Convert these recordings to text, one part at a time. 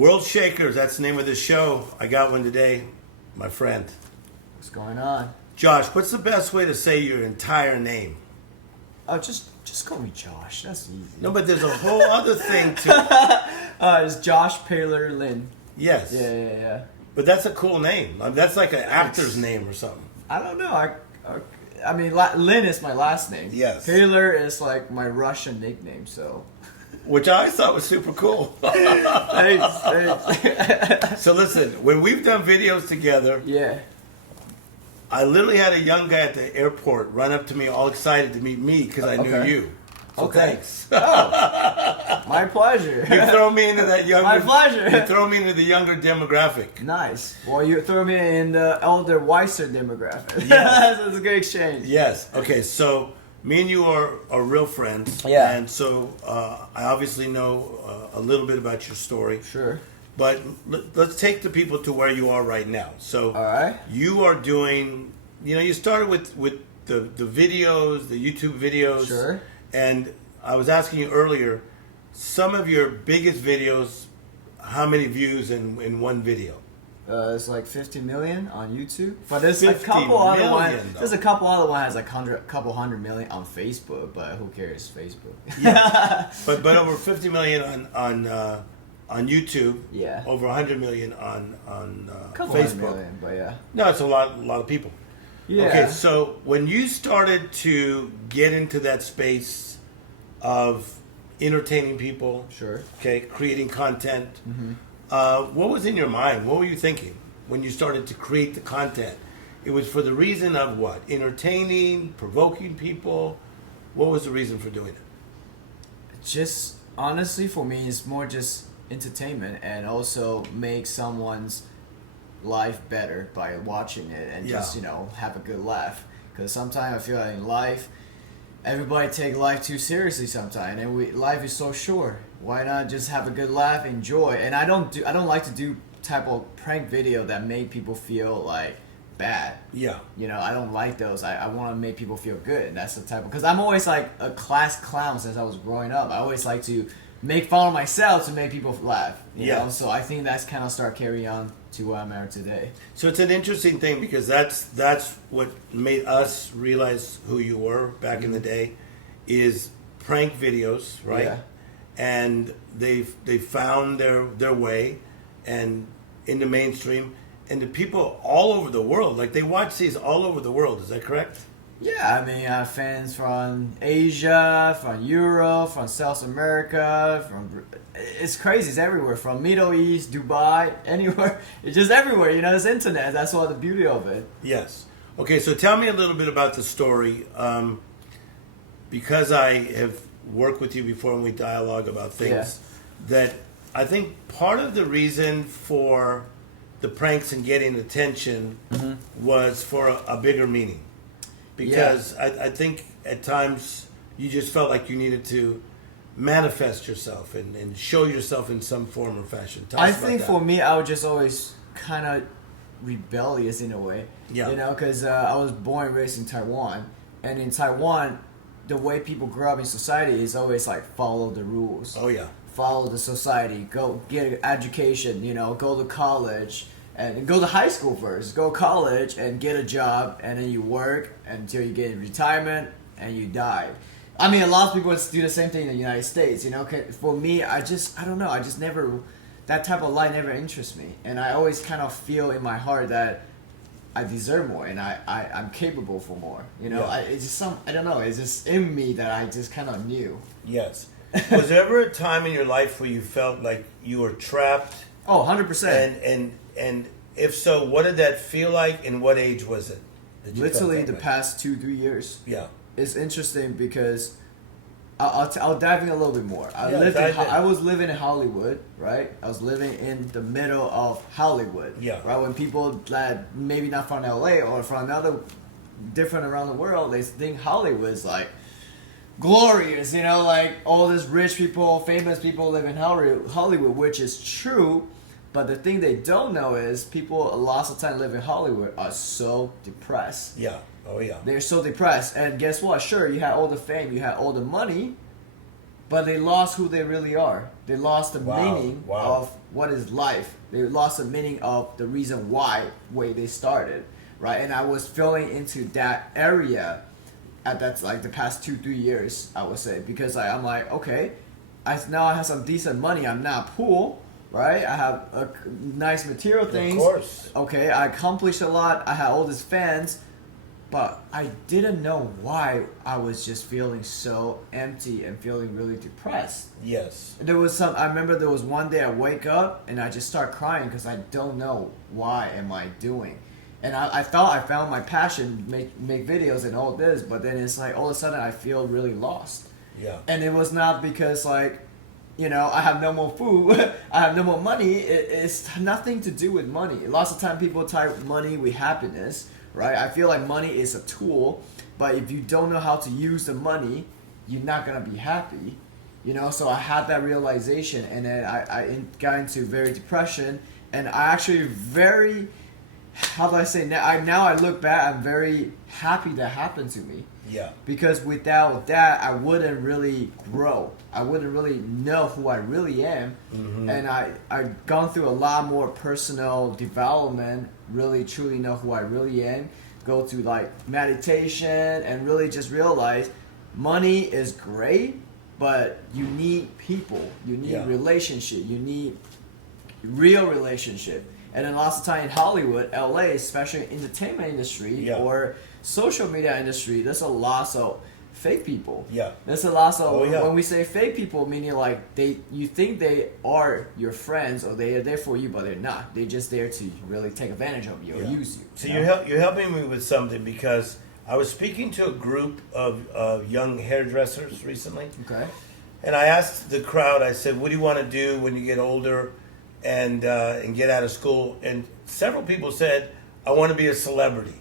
World Shakers, that's the name of the show. I got one today, my friend. What's going on? Josh, what's the best way to say your entire name? Oh, just call me Josh. That's easy. No, but there's a whole other thing to... It's Josh Paler Lin. Yes. Yeah. But that's a cool name. That's like an actor's name or something. I don't know. I mean, Lin is my last name. Yes. Paler is like my Russian nickname, so... Which I thought was super cool. Thanks. So listen, when we've done videos together... Yeah. I literally had a young guy at the airport run up to me all excited to meet me because I knew you. So thanks. Oh, my pleasure. You throw me into that younger... My pleasure. You throw me into the younger demographic. Nice. Well, you throw me in the elder, wiser demographic. Yes. That's a good exchange. Yes. Okay, so me and you are real friends. Yeah. And so I obviously know a little bit about your story. Sure. But let's take the people to where you are right now. So All right. you are doing... you started with the videos, the YouTube videos. Sure. And I was asking you earlier, some of your biggest videos, how many views in one video? It's like 50 million on YouTube, but there's a 50 couple other million, ones. though. There's a couple other ones has like couple hundred million on Facebook, but who cares? Facebook. Yeah. but over 50 million on YouTube. Yeah. Over 100 million on Couple Facebook. hundred million, but yeah. No, it's a lot of people. Yeah. Okay, so when you started to get into that space of entertaining people, Sure. okay, creating content, Mm-hmm. what was in your mind? What were you thinking when you started to create the content? It was for the reason of what? Entertaining, provoking people? What was the reason for doing it? Just honestly, for me, it's more just entertainment and also make someone's life better by watching it and just have a good laugh. Because sometimes I feel like in life, everybody take life too seriously sometimes, and life is so short. Why not just have a good laugh, enjoy? And I don't like to do type of prank video that make people feel like bad. Yeah. I don't like those. I want to make people feel good. And that's the type of, because I'm always like a class clown since I was growing up. I always like to make fun of myself to make people laugh. You know? So I think that's kind of start carrying on to where I'm at today. So it's an interesting thing because that's what made us realize who you were back in the day, is prank videos, right? Yeah. And they found their way and in the mainstream, and the people all over the world, like they watch these all over the world. Is that correct? Yeah, I mean, I have fans from Asia, from Europe, from South America, it's crazy. It's everywhere. From Middle East, Dubai, anywhere. It's just everywhere. It's internet. That's all the beauty of it. Yes. Okay, so tell me a little bit about the story. Because I have worked with you before and we dialogue about things, that I think part of the reason for the pranks and getting attention was for a bigger meaning. Because I think at times you just felt like you needed to manifest yourself and show yourself in some form or fashion. I think for me, I was just always kind of rebellious in a way. Yeah. Because I was born and raised in Taiwan. And in Taiwan, the way people grow up in society is always like follow the rules. Oh, yeah. Follow the society. Go get an education, go to college. And go to high school first. Go college and get a job, and then you work until you get in retirement and you die. I mean, a lot of people do the same thing in the United States. For me, I don't know. I just never, that type of life never interests me, and I always kind of feel in my heart that I deserve more, and I'm capable for more. It's just I don't know. It's just in me that I just kind of knew. Yes. Was there ever a time in your life where you felt like you were trapped? Oh, 100%. And if so, what did that feel like, and what age was it? Literally the past 2-3 years. Yeah. It's interesting because I'll dive in a little bit more. I was living in Hollywood, right? I was living in the middle of Hollywood. Yeah. Right? When people that maybe not from LA or from another different around the world, they think Hollywood is like glorious, like all these rich people, famous people live in Hollywood, which is true. But the thing they don't know is people lots of time live in Hollywood are so depressed. Yeah. Oh, yeah. They're so depressed. And guess what? Sure, you had all the fame, you had all the money, but they lost who they really are. They lost the meaning Wow. of what is life. They lost the meaning of the reason why way they started, right? And I was filling into that area at that's like the past 2-3 years, I would say, because I'm like, okay, now I have some decent money. I'm not poor, right? I have nice material things. Of course. Okay, I accomplished a lot. I had all these fans. But I didn't know why I was just feeling so empty and feeling really depressed. Yes. I remember there was one day I wake up and I just start crying because I don't know why am I doing. And I thought I found my passion, make videos and all this, but then it's like all of a sudden I feel really lost. Yeah. And it was not because like, I have no more food, I have no more money. It's nothing to do with money. Lots of time people tie money with happiness. Right? I feel like money is a tool, but if you don't know how to use the money, you're not gonna be happy. So I had that realization, and then I got into very depression, and I actually very, how do I say, now I look back, I'm very happy that happened to me. Yeah. Because without that, I wouldn't really grow. I wouldn't really know who I really am. Mm-hmm. And I've gone through a lot more personal development, really truly know who I really am. Go to like meditation and really just realize money is great, but you need people. You need relationship. You need real relationship. And then lots of time in Hollywood, LA, especially in the entertainment industry or social media industry, there's a lot of fake people. Yeah. There's a lot of when we say fake people, meaning like you think they are your friends or they are there for you, but they're not. They're just there to really take advantage of you or use you. So you're helping me with something because I was speaking to a group of young hairdressers recently. Okay. And I asked the crowd, I said, what do you want to do when you get older and get out of school? And several people said, I want to be a celebrity.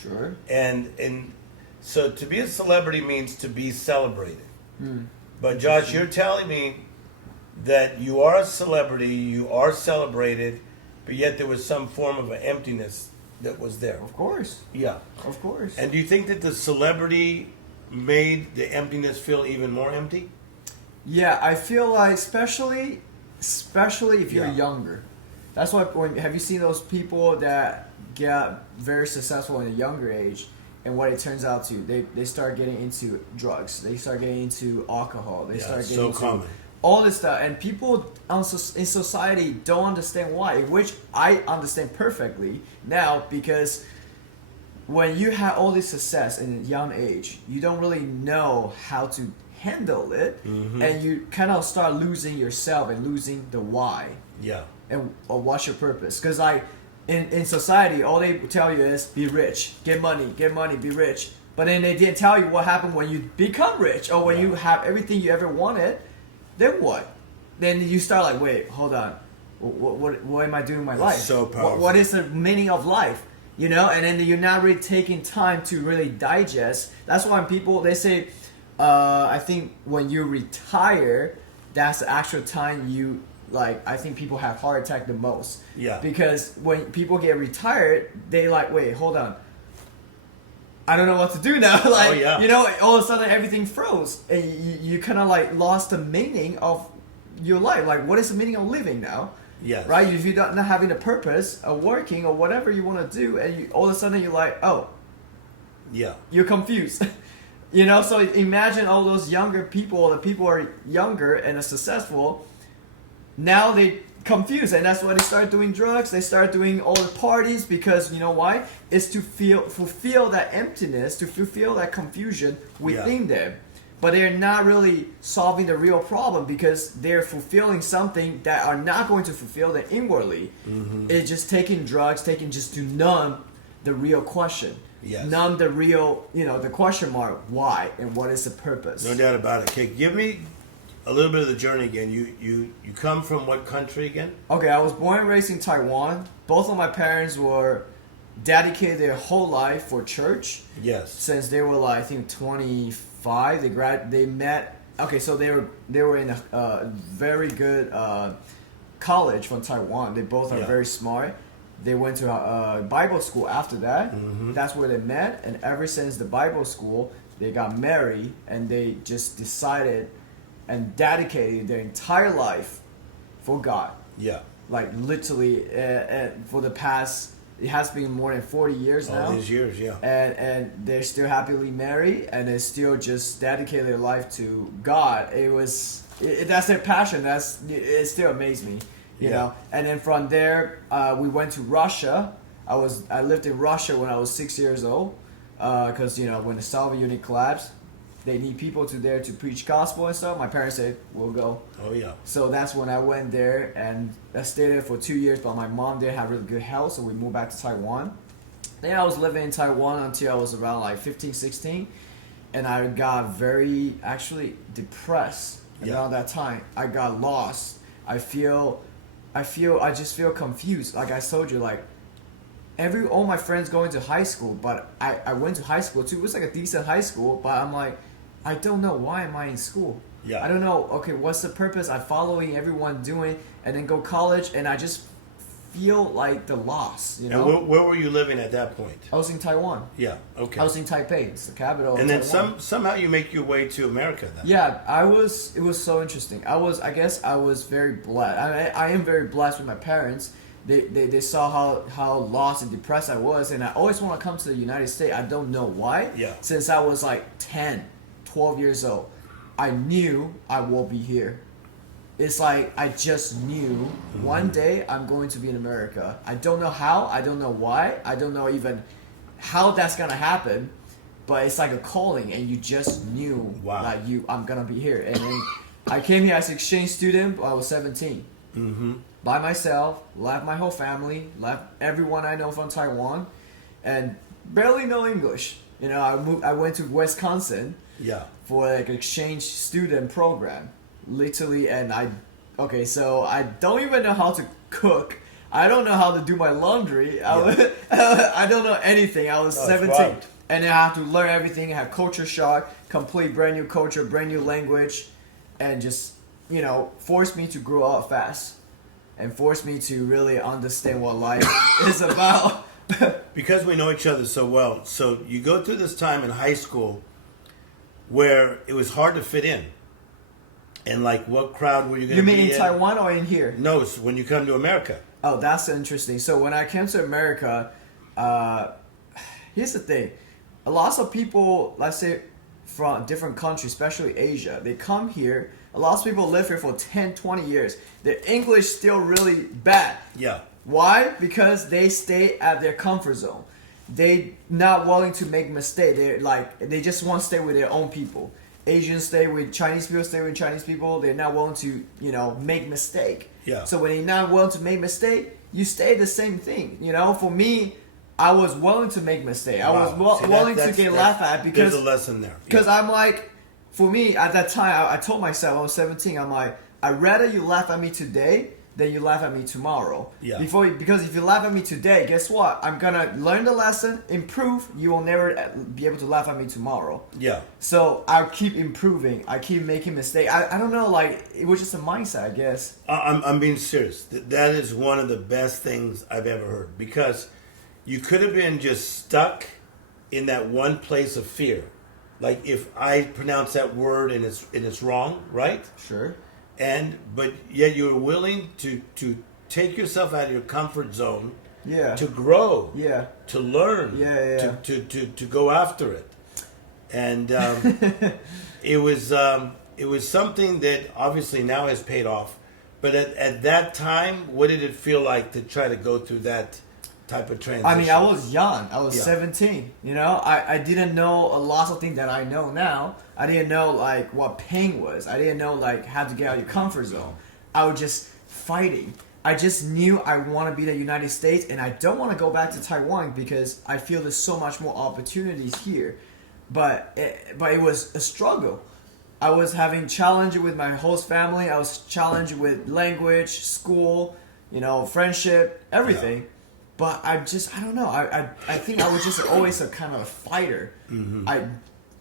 Sure. And so to be a celebrity means to be celebrated. But Josh, you're telling me that you are a celebrity, you are celebrated, but yet there was some form of an emptiness that was there. Of course. Yeah. Of course. And do you think that the celebrity made the emptiness feel even more empty? Yeah, I feel like especially if you're younger. That's why have you seen those people that get very successful in a younger age, and what it turns out to they start getting into drugs, they start getting into alcohol, they start getting into common. All this stuff, and people in society don't understand why, which I understand perfectly now, because when you have all this success in a young age, you don't really know how to handle it, and you kind of start losing yourself and losing the why. Yeah. And or what's your purpose? Because in society, all they tell you is be rich, get money, be rich. But then they didn't tell you what happened when you become rich or when you have everything you ever wanted. Then what? Then you start like, wait, hold on, what am I doing in my life? So powerful. What is the meaning of life? And then you're not really taking time to really digest. That's why people they say, I think when you retire, that's the actual time you. Like, I think people have heart attack the most. Yeah. Because when people get retired, they like, wait, hold on. I don't know what to do now. Like, all of a sudden everything froze. And you kind of like lost the meaning of your life. Like, what is the meaning of living now? Yeah. Right? If you're not having a purpose of working or whatever you want to do, and all of a sudden you're like, oh. Yeah. You're confused. So imagine all those younger people, the people are younger and are successful. Now they confused, and that's why they start doing drugs. They start doing all the parties because you know why? It's to fulfill that emptiness, to fulfill that confusion within them. But they're not really solving the real problem because they're fulfilling something that are not going to fulfill them inwardly. It's just taking drugs, just to numb the real question. Yes. Numb the real, the question mark, why and what is the purpose? No doubt about it. Okay, give me a little bit of the journey again. You come from what country again? Okay, I was born and raised in Taiwan. Both of my parents were dedicated their whole life for church. Yes. Since they were like, I think 25, they met. Okay, so they were in a very good college from Taiwan. They both are very smart. They went to a Bible school after that. That's where they met, and ever since the Bible school, they got married, and they just decided and dedicated their entire life for God. Yeah. Like literally, for the past, it has been more than 40 years now. All these years, yeah. And they're still happily married, and they still just dedicate their life to God. That's their passion. It still amazed me, you know. And then from there, we went to Russia. I lived in Russia when I was 6 years old, because when the Soviet Union collapsed, they need people there to preach gospel and stuff. My parents said, we'll go. Oh, yeah. So that's when I went there, and I stayed there for 2 years, but my mom didn't have really good health, so we moved back to Taiwan. Then I was living in Taiwan until I was around like 15, 16, and I got very, actually, depressed around that time. I got lost. I just feel confused. Like I told you, like, all my friends going to high school, but I went to high school too. It was like a decent high school, but I'm like, I don't know, why am I in school? Yeah. I don't know, okay, what's the purpose? I'm following everyone doing, and then go college, and I just feel like the loss, you know? And where were you living at that point? I was in Taiwan. Yeah, okay. I was in Taipei, it's the capital and of then Taiwan. somehow you make your way to America then. Yeah, it was so interesting. I guess I was very blessed. I am very blessed with my parents. They saw how lost and depressed I was, and I always want to come to the United States. I don't know why. Yeah. Since I was like 10, 12 years old, I knew I will be here. It's like I just knew one day I'm going to be in America. I don't know how, I don't know why, I don't know even how that's gonna happen, but it's like a calling, and you just knew that I'm gonna be here. And then I came here as an exchange student when I was 17. By myself, left my whole family, left everyone I know from Taiwan, and barely know English. I went to Wisconsin for like an exchange student program, literally, and so I don't even know how to cook. I don't know how to do my laundry. I don't know anything. I was 17, and then I have to learn everything. I have culture shock, complete brand new culture, brand new language, and just forced me to grow up fast. And forced me to really understand what life is about. Because we know each other so well. So you go through this time in high school where it was hard to fit in. And like, what crowd were you going to be in? You mean in Taiwan or in here? No, it's when you come to America. Oh, that's interesting. So when I came to America, here's the thing. A lot of people, let's say, from different countries, especially Asia, they come here. A lot of people live here for 10, 20 years. Their English still really bad. Yeah. Why? Because they stay at their comfort zone. They not willing to make mistakes. They just want to stay with their own people. Asians stay with Chinese people, stay with Chinese people. They're not willing to, make mistake. Yeah. So when you're not willing to make mistake, you stay the same thing. For me, I was willing to make mistake. I was willing to get laughed at because there's a lesson there. Because I'm like, for me at that time, I told myself I was 17. I'm like, I'd rather you laugh at me today than you laugh at me tomorrow. Yeah. Because if you laugh at me today, guess what? I'm gonna learn the lesson, improve. You will never be able to laugh at me tomorrow. Yeah. So I keep improving. I keep making mistakes. I don't know. Like, it was just a mindset, I guess. I'm being serious. That is one of the best things I've ever heard, because you could have been just stuck in that one place of fear. Like, if I pronounce that word and it's wrong, right? Sure. But yet you're willing to take yourself out of your comfort zone. Yeah. To grow. Yeah. To learn. Yeah. To go after it. And it was something that obviously now has paid off. But at that time, what did it feel like to try to go through that type of transition? I mean, I was young. I was 17. I didn't know a lot of things that I know now. I didn't know like what pain was. I didn't know like how to get out of your comfort zone. I was just fighting. I just knew I want to be in the United States, and I don't want to go back to Taiwan because I feel there's so much more opportunities here. But it was a struggle. I was having challenge with my host family. I was challenged with language, school, friendship, everything. Yeah. But I don't know. I think I was just always a kind of a fighter. Mm-hmm.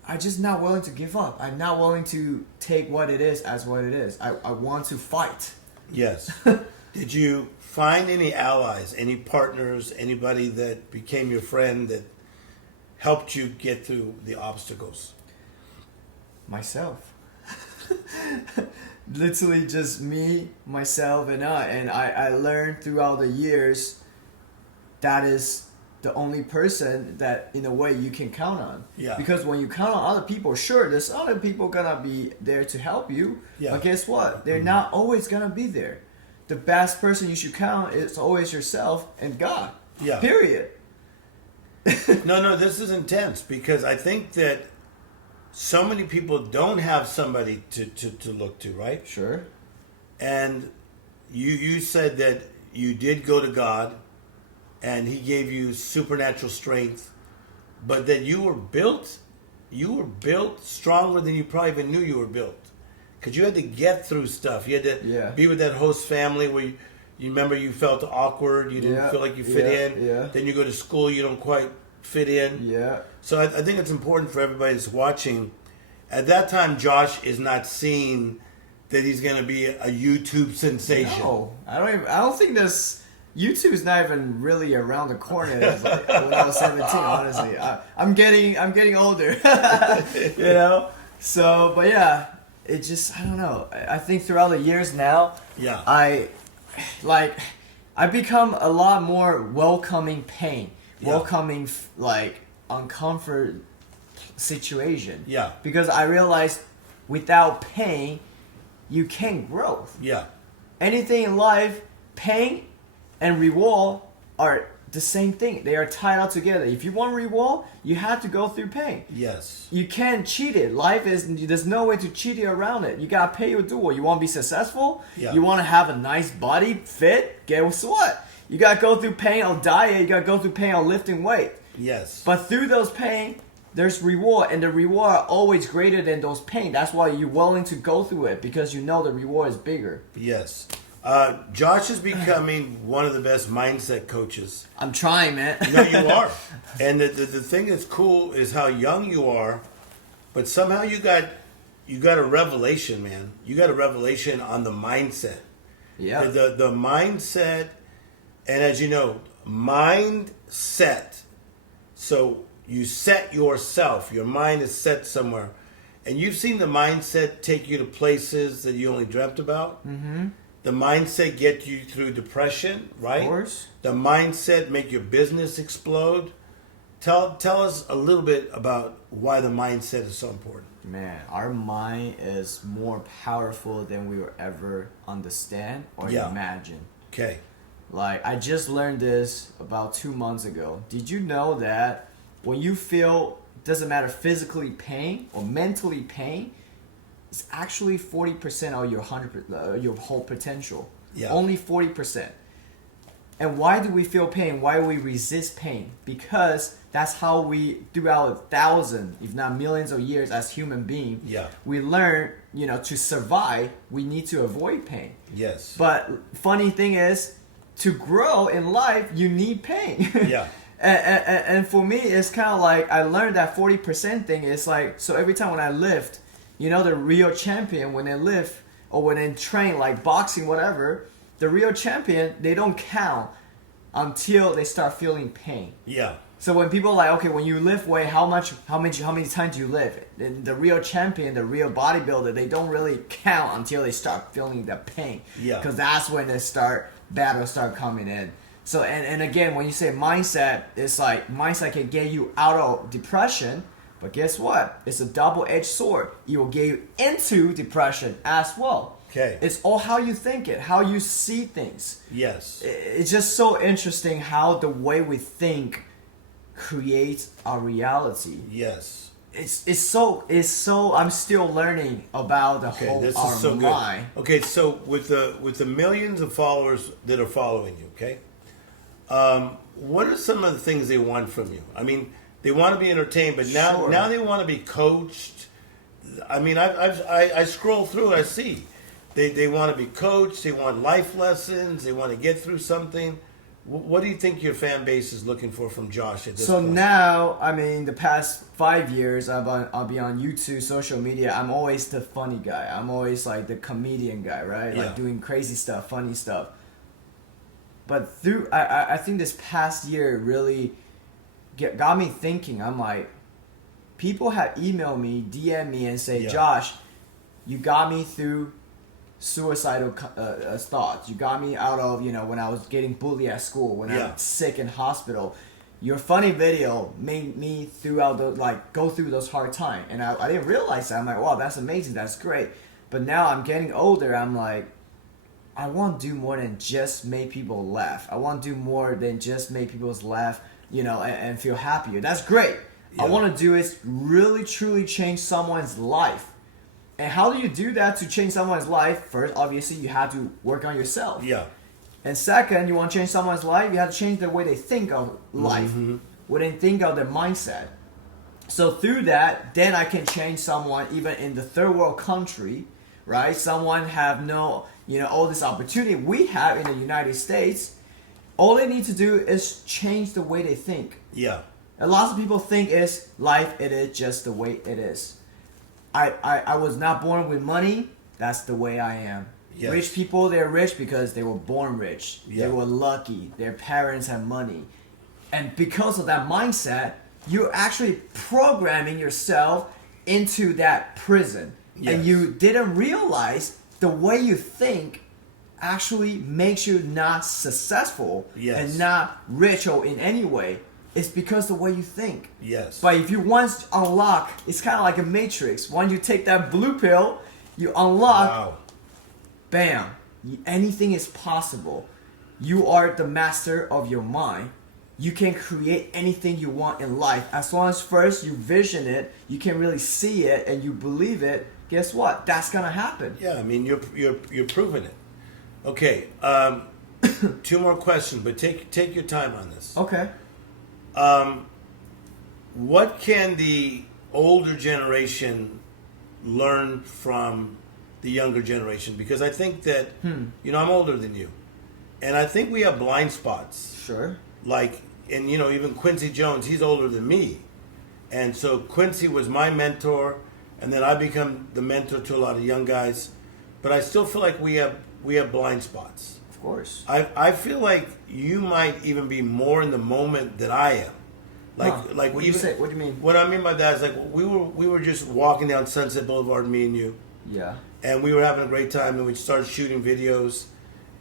I just not willing to give up. I'm not willing to take what it is as what it is. I want to fight. Yes. Did you find any allies, any partners, anybody that became your friend that helped you get through the obstacles? Myself. Literally just me, myself, and I learned throughout the years that is the only person that in a way you can count on. Yeah. Because when you count on other people, sure, there's other people gonna be there to help you. Yeah. But guess what? They're not always gonna be there. The best person you should count is always yourself and God. Yeah. Period. No, this is intense because I think that so many people don't have somebody to look to, right? Sure. And you said that you did go to God and he gave you supernatural strength, but that you were built stronger than you probably even knew you were built. Because you had to get through stuff. You had to be with that host family where you remember you felt awkward, you didn't feel like you fit in. Yeah. Then you go to school, you don't quite fit in. Yeah. So I think it's important for everybody that's watching. At that time, Josh is not seeing that he's going to be a YouTube sensation. No, I don't think this YouTube is not even really around the corner. As like when I was 17, honestly, I'm getting older. You know. So, but yeah, it just I don't know. I think throughout the years now, I become a lot more welcoming pain, welcoming like uncomfort situation. Yeah. Because I realized without pain, you can't grow. Yeah. Anything in life, pain and reward are the same thing. They are tied up together. If you want reward, you have to go through pain. Yes. You can't cheat it. There's no way to cheat it around it. You gotta pay your due. You want to be successful? Yeah. You want to have a nice body, fit? Guess what? You gotta go through pain on diet. You gotta go through pain on lifting weight. Yes. But through those pain, there's reward, and the reward are always greater than those pain. That's why you're willing to go through it, because you know the reward is bigger. Yes. Josh is becoming one of the best mindset coaches. I'm trying, man. No, you are. And the thing that's cool is how young you are, but somehow you got a revelation, man. You got a revelation on the mindset. Yeah. The mindset, and as you know, mindset. So you set yourself. Your mind is set somewhere. And you've seen the mindset take you to places that you only dreamt about. Mm-hmm. The mindset get you through depression, right? Of course. The mindset make your business explode. Tell us a little bit about why the mindset is so important. Man, our mind is more powerful than we will ever understand or imagine. Okay. Like, I just learned this about 2 months ago. Did you know that when you feel, doesn't matter physically pain or mentally pain, it's actually 40% of your whole potential. Yeah. Only 40%. And why do we feel pain? Why do we resist pain? Because that's how we, throughout 1,000, if not millions of years as human beings, we learn, to survive, we need to avoid pain. Yes. But funny thing is, to grow in life, you need pain. Yeah. And for me, it's kind of like I learned that 40% thing. It's like, so every time when I lift, the real champion, when they lift or when they train, like boxing, whatever, the real champion, they don't count until they start feeling pain. Yeah. So when people are like, okay, when you lift weight, how many times do you lift? And the real champion, the real bodybuilder, they don't really count until they start feeling the pain. Yeah. Because that's when battles start coming in. So and again, when you say mindset, it's like mindset can get you out of depression, but guess what? It's a double-edged sword. It will get you into depression as well. Okay. It's all how you think it, how you see things. Yes. It's just so interesting how the way we think creates our reality. Yes. It's so I'm still learning about the whole this our is so mind. good. Okay, so with the millions of followers that are following you, okay, what are some of the things they want from you? I mean, they want to be entertained, but now they want to be coached. I mean, I scroll through and I see they want to be coached. They want life lessons. They want to get through something. What do you think your fan base is looking for from Josh at this point? So now, I mean, the past 5 years, I'll be on YouTube, social media. I'm always the funny guy. I'm always like the comedian guy, right? Yeah. Like doing crazy stuff, funny stuff. But I think this past year really got me thinking. I'm like, people have emailed me, DM me, and say, Josh, you got me through suicidal thoughts. You got me out of, when I was getting bullied at school, when I was sick in hospital. Your funny video made me go through those hard times. And I didn't realize that. I'm like, wow, that's amazing. That's great. But now I'm getting older. I'm like, I want to do more than just make people laugh. I want to do more than just make people laugh, and feel happier. That's great. Yeah. I want to do is really, truly change someone's life. And how do you do that to change someone's life? First, obviously, you have to work on yourself. Yeah. And second, you want to change someone's life, you have to change the way they think of life. What they think of their mindset. So through that, then I can change someone even in the third world country, right? Someone have all this opportunity we have in the United States. All they need to do is change the way they think. Yeah. And lots of people think is life, it is just the way it is. I was not born with money. That's the way I am. Yes. Rich people, they're rich because they were born rich. Yeah. They were lucky. Their parents had money. And because of that mindset, you're actually programming yourself into that prison. Yes. And you didn't realize the way you think actually makes you not successful and not rich or in any way. It's because the way you think. Yes. But if you once unlock, it's kind of like a matrix. Once you take that blue pill, you unlock. Wow. Bam. Anything is possible. You are the master of your mind. You can create anything you want in life. As long as first you vision it, you can really see it, and you believe it, guess what? That's going to happen. Yeah, I mean, you're proving it. Okay. 2 more questions, but take your time on this. Okay. What can the older generation learn from the younger generation? Because I think that, I'm older than you. And I think we have blind spots. Sure. And even Quincy Jones, he's older than me. And so Quincy was my mentor, and then I become the mentor to a lot of young guys. But I still feel like we have blind spots. Of course. I feel like you might even be more in the moment than I am. What do you say? What do you mean? What I mean by that is we were just walking down Sunset Boulevard, me and you. Yeah. And we were having a great time, and we started shooting videos.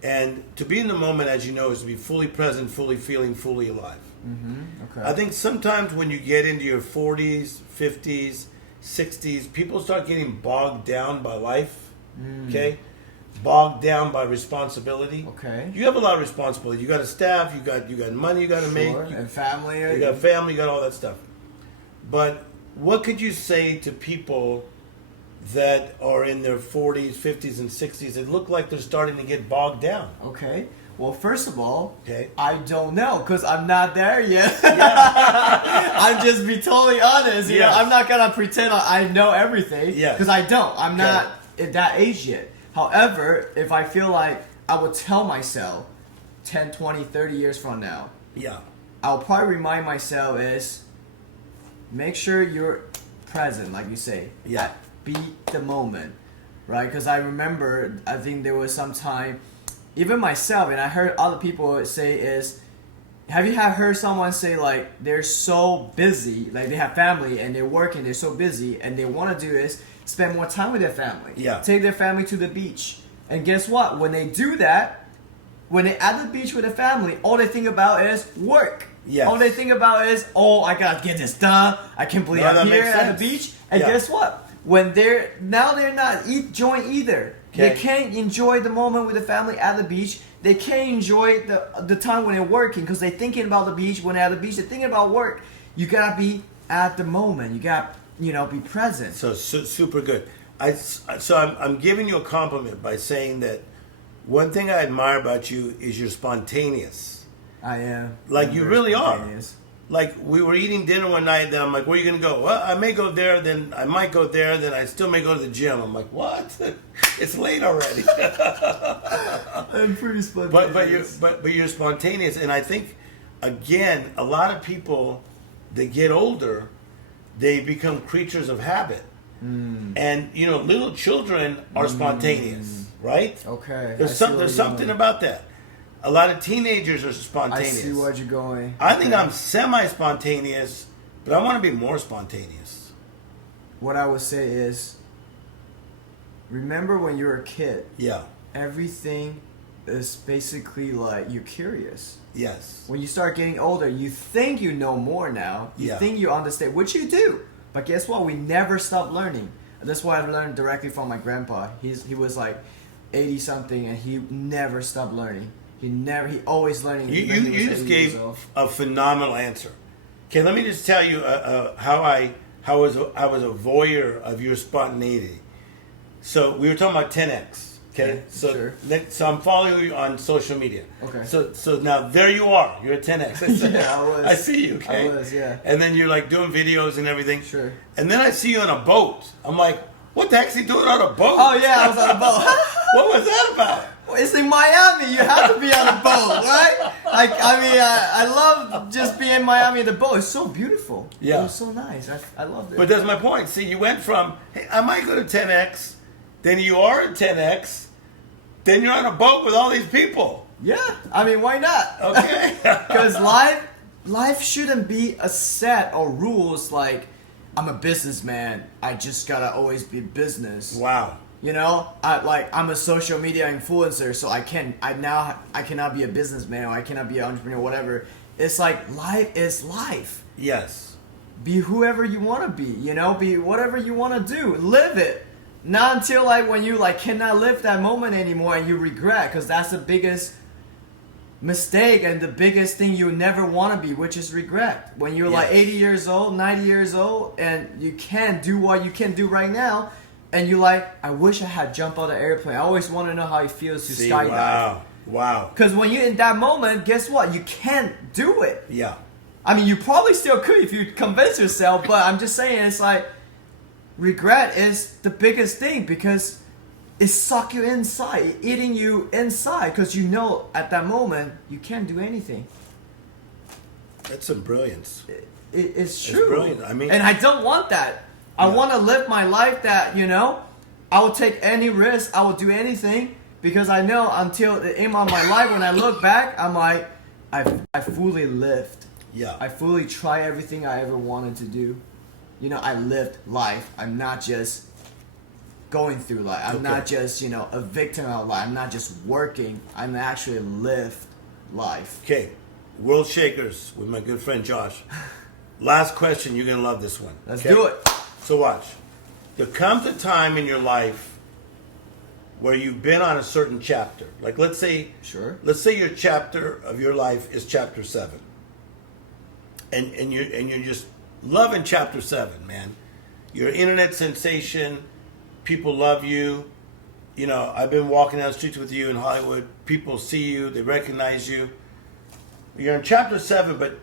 And to be in the moment, as you know, is to be fully present, fully feeling, fully alive. Mm-hmm. Okay. I think sometimes when you get into your 40s, 50s, 60s, people start getting bogged down by life. Okay? Bogged down by responsibility. Okay. You have a lot of responsibility. You got a staff, you got money you got to make. And family. You got family, you got all that stuff. But what could you say to people that are in their 40s, 50s, and 60s that look like they're starting to get bogged down? Okay. Well, first of all, I don't know because I'm not there yet. I'm just be totally honest. You know, I'm not going to pretend I know everything because I don't. I'm not at that age yet. However, if I feel like I would tell myself 10, 20, 30 years from now, I'll probably remind myself is make sure you're present, like you say. Yeah. Be the moment, right? Because I remember, I think there was some time, even myself, and I heard other people say is, have you heard someone say like they're so busy, like they have family and they're working, they're so busy, and they want to do is spend more time with their family. Yeah. Take their family to the beach. And guess what? When they do that, when they're at the beach with their family, all they think about is work. Yes. All they think about is, I gotta get this done. I can't believe I'm here at the beach. And guess what? When they're not enjoying either. Okay. They can't enjoy the moment with the family at the beach. They can't enjoy the time when they're working because they're thinking about the beach. When they're at the beach, they're thinking about work. You gotta be at the moment. You gotta, be present. So super good. I'm giving you a compliment by saying that one thing I admire about you is you're spontaneous. I am. Like you really are. Like we were eating dinner one night, then I'm like, where are you going to go? Well, I may go there, then I might go there, then I still may go to the gym. I'm like, what? It's late already. I'm pretty spontaneous. But you're spontaneous. And I think, again, a lot of people, they get older, they become creatures of habit. And, little children are spontaneous, right? Okay. There's something about that. A lot of teenagers are spontaneous. I see where you're going. I think I'm semi-spontaneous, but I want to be more spontaneous. What I would say is, remember when you were a kid, Yeah. everything is basically like you're curious. Yes. When you start getting older, you think you know more now. You Yeah. think you understand, which you do. But guess what? We never stop learning. That's why I learned directly from my grandpa. He was like 80 something, and he never stopped learning. He always learning. You when he was just 80 gave years old. a phenomenal answer. Okay, let me just tell you how I was a voyeur of your spontaneity. So we were talking about 10x. Okay, Okay, so sure. so I'm following you on social media. Okay. So now there you are. You're at 10x. Yeah, I was. I see you. Okay. I was, yeah. And then you're like doing videos and everything. Sure. And then I see you on a boat. I'm like, what the heck's he doing on a boat? Oh yeah, I was on a boat. What was that about? Well, it's in Miami. You have to be on a boat, right? Like, I love just being in Miami. The boat is so beautiful. Yeah. It was so nice. I loved it. But that's my point. See, you went from, hey, I might go to 10x, then you are at 10x, then you're on a boat with all these people. yeah, I mean, why not? Okay. Because life shouldn't be a set of rules like, I'm a businessman. I just gotta always be business. Wow. You know, I'm a social media influencer, so I cannot be a businessman, or I cannot be an entrepreneur, whatever. It's like life is life. Yes. Be whoever you want to be. You know, be whatever you want to do. Live it. Not until like when you like cannot live that moment anymore and you regret, because that's the biggest mistake and the biggest thing you never want to be, which is regret. When you're like Yes. 80 years old, 90 years old, and you can't do what you can do right now, and you're like, I wish I had jumped out of the airplane. I always want to know how it feels to See, skydive. Wow. Because when you're in that moment, guess what? You can't do it. Yeah. I mean, you probably still could if you convince yourself, but I'm just saying, it's like, regret is the biggest thing because it sucks you inside, eating you inside, because you know at that moment you can't do anything. That's some brilliance. It's true. brilliant. I mean- and I don't want that. I Yeah. want to live my life that, you know, I will take any risk, I will do anything, because I know until the end of my life, when I look back, I'm like, I fully lived. Yeah. I fully tried everything I ever wanted to do. You know, I lived life. I'm not just going through life. I'm not Okay. just, you know, a victim of life. I'm not just working. I'm actually lived life. Okay. World Shakers with my good friend Josh. Last question. You're going to love this one. Let's okay? do it. So watch. There comes a time in your life where you've been on a certain chapter. Like let's say your chapter of your life is chapter 7. And you're just loving chapter 7, man. You're an internet sensation. People love you. You know, I've been walking down the streets with you in Hollywood. People see you. They recognize you. You're in chapter 7, but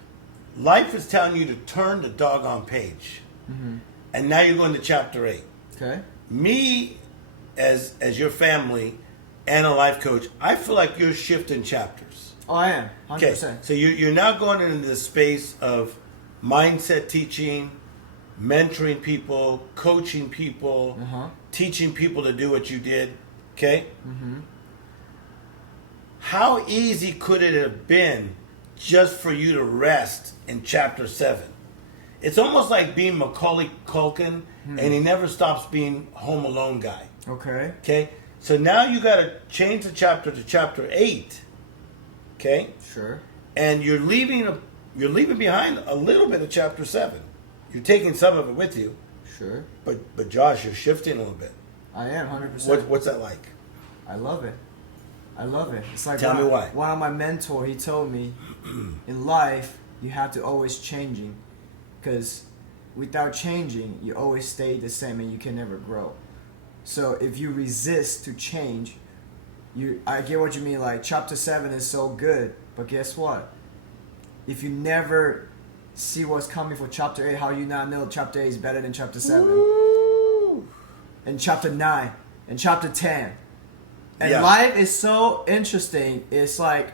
life is telling you to turn the doggone page. Mm-hmm. And now you're going to chapter 8. Okay. Me, as your family and a life coach, I feel like you're shifting chapters. Oh, I am. 100%. Okay, so you're now going into the space of mindset teaching, mentoring people, coaching people, teaching people to do what you did. Okay? Mm-hmm. How easy could it have been just for you to rest in chapter 7? It's almost like being Macaulay Culkin, and he never stops being Home Alone guy. Okay. Okay? So now you got to change the chapter to chapter 8. Okay? Sure. And you're leaving behind a little bit of chapter 7. You're taking some of it with you. Sure. But Josh, you're shifting a little bit. I am 100%. What's that like? I love it. I love it. It's like Tell me why. One of my mentors, he told me, in life you have to always changing, because without changing you always stay the same and you can never grow. So if you resist to change, I get what you mean. Like chapter 7 is so good, but guess what? If you never see what's coming for chapter 8, how do you not know chapter 8 is better than chapter 7? Woo! And chapter 9 and chapter 10. And Yeah. life is so interesting. It's like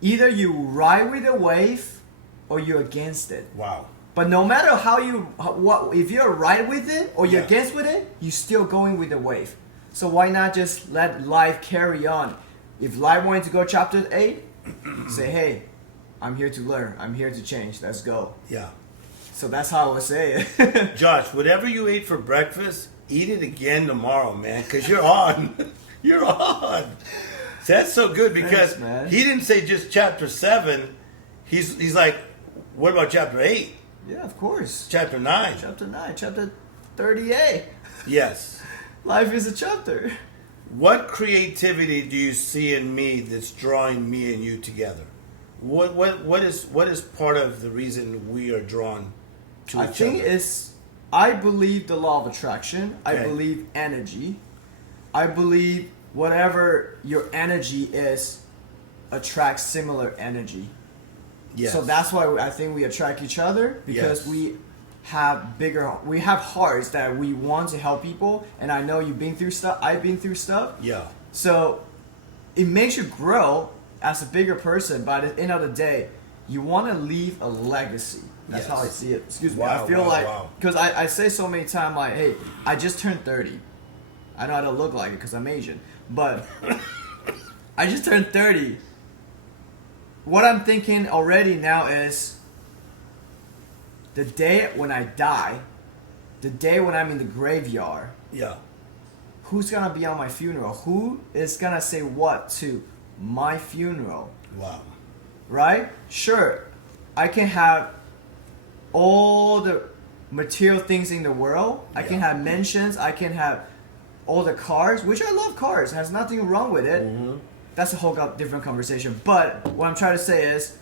either you ride with the wave or you're against it. Wow. But no matter if you're right with it or you're Yeah. against with it, you're still going with the wave. So why not just let life carry on? If life wanted to go chapter 8, say, hey, I'm here to learn. I'm here to change. Let's go. Yeah. So that's how I would say it. Josh, whatever you ate for breakfast, Eat it again tomorrow, man, because you're on. You're on. That's so good because Thanks, man. he didn't say just chapter 7. He's like, what about chapter 8? Yeah, of course. Chapter 9? Chapter 9, chapter 38. Yes. Life is a chapter. What creativity do you see in me that's drawing me and you together? What is part of the reason we are drawn to I each think other? I believe the law of attraction. I Okay. believe energy. I believe whatever your energy is attracts similar energy. Yes. So that's why I think we attract each other, because Yes. we have hearts that we want to help people, and I know you've been through stuff, I've been through stuff. Yeah. So it makes you grow as a bigger person, but at the end of the day, you want to leave a legacy. That's how I Yes. see it. Excuse me. Wow, I feel wow, like, wow. because I say so many times, like, hey, I just turned 30. I know I don't look like it because I'm Asian, but I just turned 30. What I'm thinking already now is the day when I die, the day when I'm in the graveyard, Yeah. who's gonna be on my funeral? Who is gonna say what to my funeral? Wow. Right? Sure, I can have all the material things in the world. I can Yeah. have mansions. I can have all the cars, which I love cars. There's nothing wrong with it. Mm-hmm. That's a whole different conversation. But what I'm trying to say is,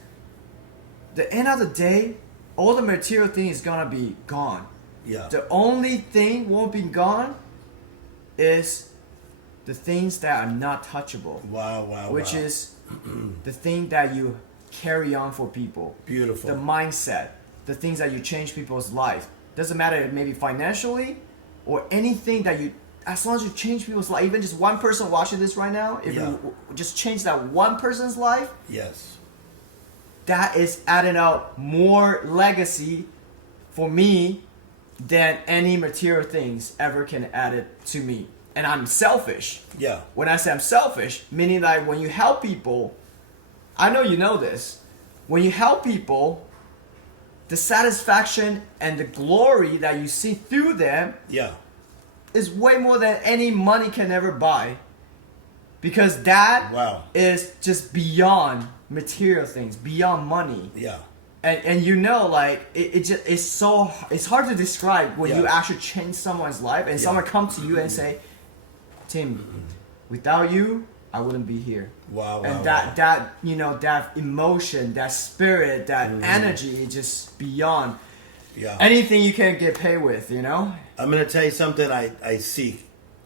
the end of the day, all the material thing is gonna be gone. Yeah. The only thing won't be gone is the things that are not touchable, Wow. Wow. which wow. is the thing that you carry on for people. Beautiful. The mindset, the things that you change people's life. Doesn't matter if maybe financially or anything that you, as long as you change people's life, even just one person watching this right now, if Yeah. you just change that one person's life, Yes. that is adding up more legacy for me than any material things ever can add it to me. And I'm selfish. Yeah. When I say I'm selfish, meaning like when you help people, I know you know this, when you help people, the satisfaction and the glory that you see through them Yeah. is way more than any money can ever buy. Because that Wow. is just beyond material things, beyond money. Yeah. And you know, like it's hard to describe when you Yeah. actually change someone's life and Yeah. someone come to you and say, Tim, without you, I wouldn't be here. Wow. And wow, that that emotion, that spirit, that energy is just beyond Yeah. anything you can get paid with, you know? I'm going to tell you something I see.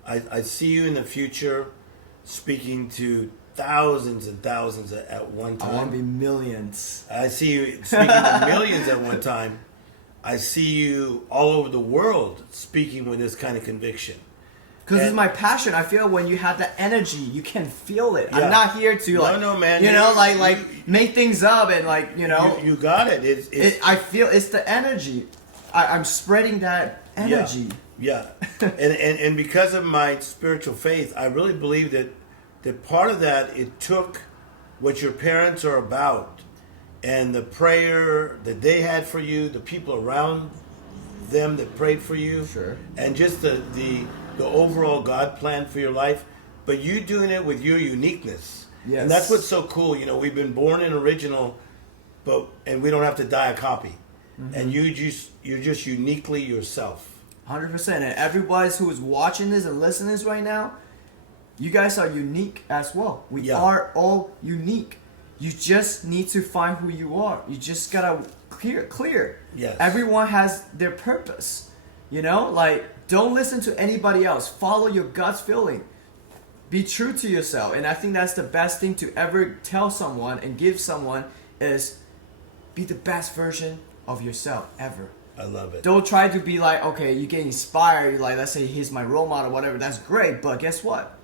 I see you in the future speaking to thousands and thousands at one I want to be time. millions. I see you speaking to millions at one time. I see you all over the world speaking with this kind of conviction. Because it's And- my passion. I feel when you have the energy, you can feel it. Yeah. I'm not here to No, man. you know, You- like make things up and like, you know. You got it. I feel it's the energy. I'm spreading that energy. Yeah. and because of my spiritual faith, I really believe that part of that, it took what your parents are about and the prayer that they had for you, the people around them that prayed for you, Sure. and just the overall God plan for your life, but you doing it with your uniqueness. Yes. And that's what's so cool. You know, we've been born in original, and we don't have to die a copy. Mm-hmm. And you're just uniquely yourself. 100%. And everybody who is watching this and listening to this right now, you guys are unique as well. We Yeah. are all unique. You just need to find who you are. You just gotta clear. Yes. Everyone has their purpose. You know, like don't listen to anybody else. Follow your gut feeling. Be true to yourself. And I think that's the best thing to ever tell someone and give someone is be the best version of yourself ever. I love it. Don't try to be like, okay, you get inspired, like let's say he's my role model, whatever, that's great, but guess what?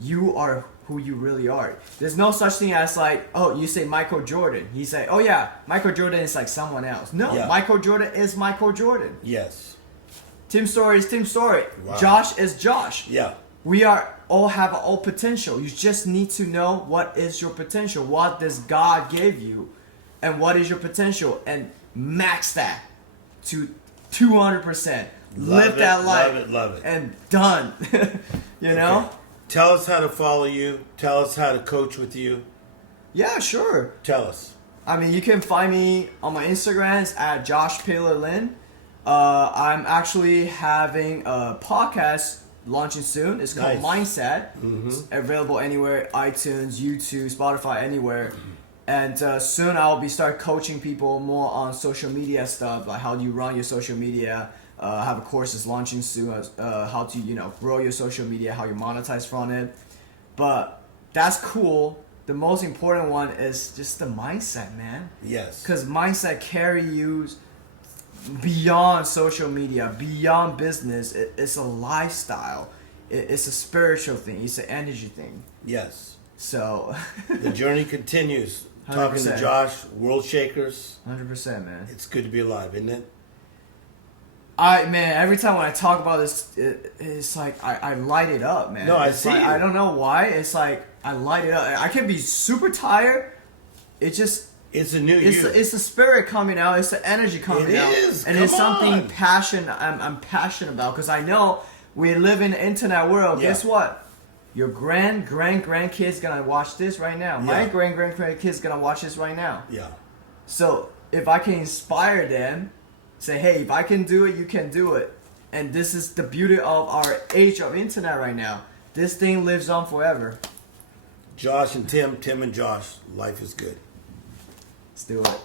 You are who you really are. There's no such thing as like, oh, you say Michael Jordan. He say, oh yeah, Michael Jordan is like someone else. No, Yeah. Michael Jordan is Michael Jordan. Yes. Tim Storey is Tim Storey. Wow. Josh is Josh. Yeah. We are all have all potential. You just need to know what is your potential. What does God give you? And what is your potential? And max that to 200%. live that life, love it. and done. You know? Okay. Tell us how to follow you. Tell us how to coach with you. Yeah, sure. Tell us. I mean, you can find me on my Instagrams at Paler Lin. I'm actually having a podcast launching soon. It's called Mindset. It's available anywhere: iTunes, YouTube, Spotify, anywhere. And soon I'll be start coaching people more on social media stuff, like how do you run your social media. I have a course that's launching soon. How to grow your social media, how you monetize from it. But that's cool. The most important one is just the mindset, man. Yes. Because mindset carry you beyond social media, beyond business. It's a lifestyle. It's a spiritual thing. It's an energy thing. Yes. So the journey continues. 100%. Talking to Josh, World Shakers. 100%, man. It's good to be alive, isn't it? Every time when I talk about this, it's like I light it up, man. No, I it's see like, you. I don't know why. It's like I light it up. I can be super tired. It's a new you. It's the spirit coming out. It's the energy coming out. It is. And Come it's something on. I'm passionate about, because I know we live in the internet world. Yeah. Guess what? Your grandkids gonna watch this right now. My Yeah. grandkids gonna watch this right now. Yeah. So if I can inspire them, say, hey, if I can do it, you can do it. And this is the beauty of our age of internet right now. This thing lives on forever. Josh and Tim and Josh, life is good. Let's do it.